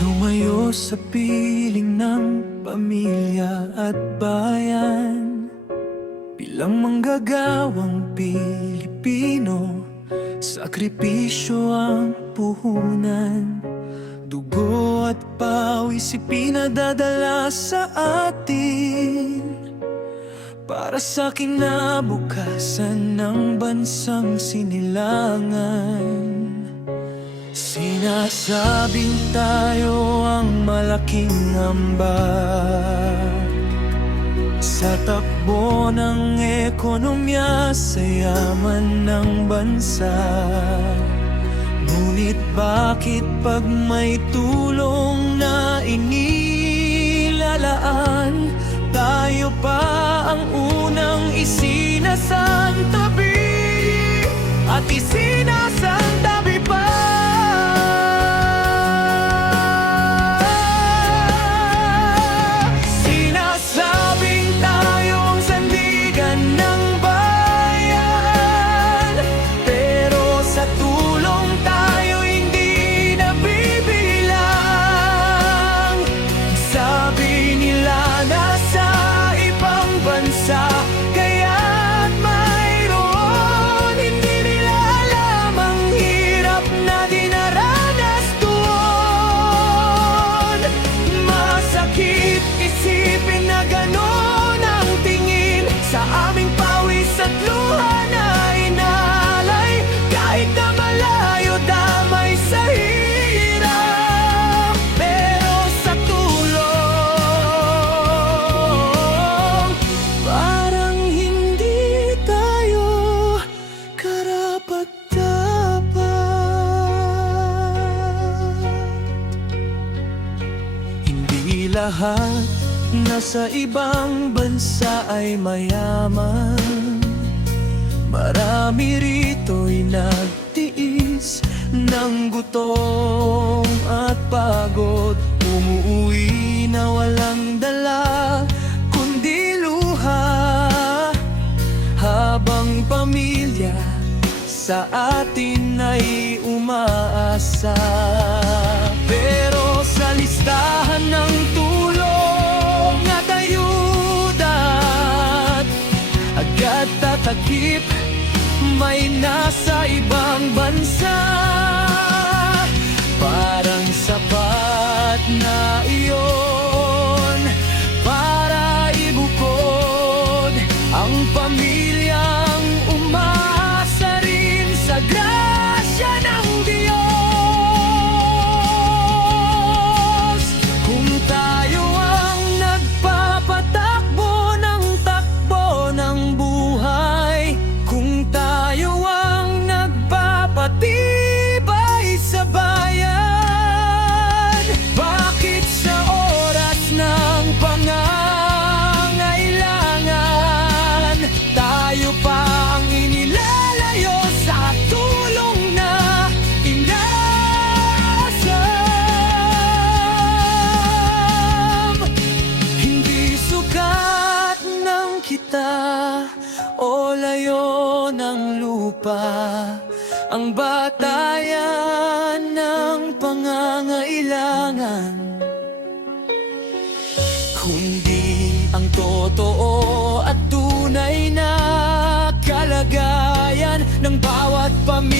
Lumayo sa piling ng pamilya at bayan, bilang manggagawang Pilipino, sakripisyo ang puhunan. Dugo at pawis ipinadadala sa atin, para sa kinabukasan ng bansang sinilangan. Sinasabing tayo ang malaking ambag sa takbo ng ekonomiya sa yaman ng bansa. Ngunit bakit pag may tulong na inilalaan, tayo pa ang unang isinasantabi at isinasantabi pa? Kaya't mayroon, hindi nila alam ang hirap na dinaranas doon. Masakit isipin na ganon ang tingin sa aming pawis at luha na inalay. Kahit na malayo damay sa hirap, pero sa tulong parang hindi tayo karapat-dapat. Hindi lahat nasa ibang bansa ay mayaman. Marami rito'y nagtiis ng gutom at pagod, umuwi na walang dala kundi luha, habang pamilya sa atin ay umaasa. Pero sa listahan ng tulong at ayuda, agad tatakip may nasa ibang bansa. Parang sapat na iyon para ibukod ang pamilyang umaasa rin sa grasya ng Diyos. Kung tayo ang nagpapatakbo ng takbo ng buhay, kung tayo ang nagpapatibay sa bayan, bakit sa oras ng pangangailangan tayo pa ang inilalayo sa tulong na inaasam? Hindi sukat ng kita o layo ng lupa ang batayan ng pangangailangan, kundi ang totoo at tunay na kalagayan ng bawat pamilya.